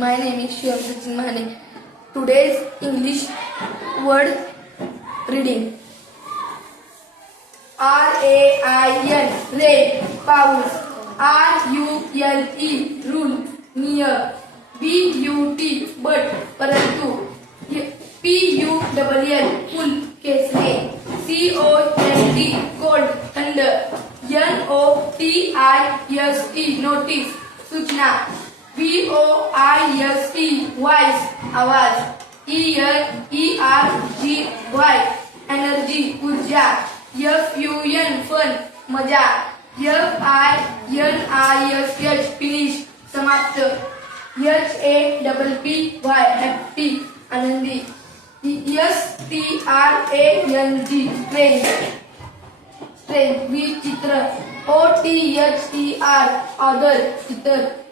My name is Shivam Sachin Mahane. Today's English word reading. RAIN rain, पाऊस. RULE rule, near. BUT but, परंतु. PULL पुल, खेचणे. COLD cold, थंड. NOTICE notice, सूचना. VOICE voice, आवाज. ENERGY energy, ऊर्जा. FUN fun, मजा. FINISH finish, समाप्त. HAPPY happy, आनंदी. STRANG strange, विचित्र. OTHER other, इतर.